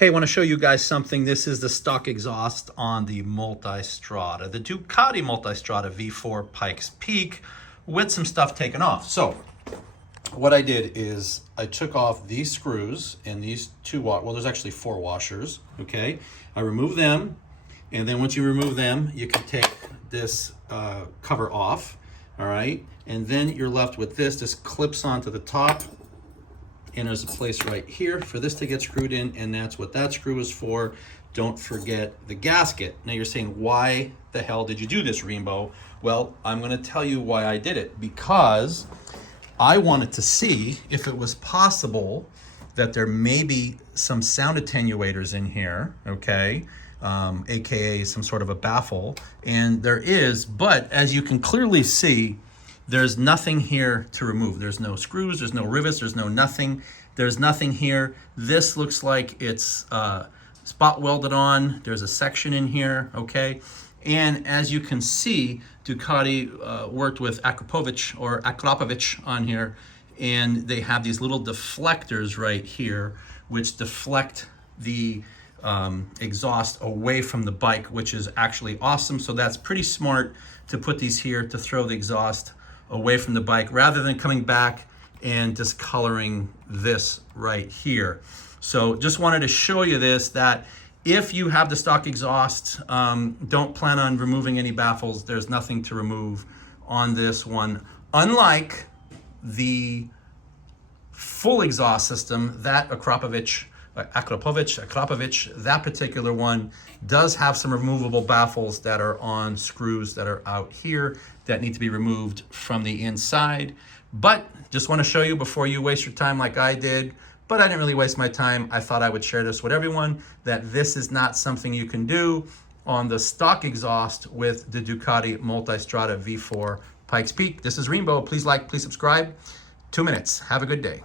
Hey, I want to show you guys something. This is the stock exhaust on the Multistrada, the Ducati Multistrada V4 Pikes Peak with some stuff taken off. So what I did is I took off these screws and these well, there's actually 4 washers, okay? I removed them, and then once you remove them, you can take this cover off, all right? And then you're left with this. This clips onto the top, and there's a place right here for this to get screwed in, and that's what that screw is for. Don't forget the gasket. Now you're saying, why the hell did you do this, Rainbow? Well, I'm gonna tell you why I did it. Because I wanted to see if it was possible that there may be some sound attenuators in here, okay? AKA some sort of a baffle, and there is, but as you can clearly see, there's nothing here to remove. There's no screws, there's no rivets, there's no nothing. There's nothing here. This looks like it's spot welded on. There's a section in here, okay? And as you can see, Ducati worked with Akrapovic on here, and they have these little deflectors right here, which deflect the exhaust away from the bike, which is actually awesome. So that's pretty smart to put these here to throw the exhaust away from the bike rather than coming back and discoloring this right here. So just wanted to show you this, that if you have the stock exhaust, don't plan on removing any baffles. There's nothing to remove on this one. Unlike the full exhaust system, that Akrapovic, that particular one does have some removable baffles that are on screws that are out here that need to be removed from the inside. But just want to show you before you waste your time like I did, but I didn't really waste my time. I thought I would share this with everyone, that this is not something you can do on the stock exhaust with the Ducati Multistrada V4 Pikes Peak. This is Rainbow. Please like, please subscribe. 2 minutes. Have a good day.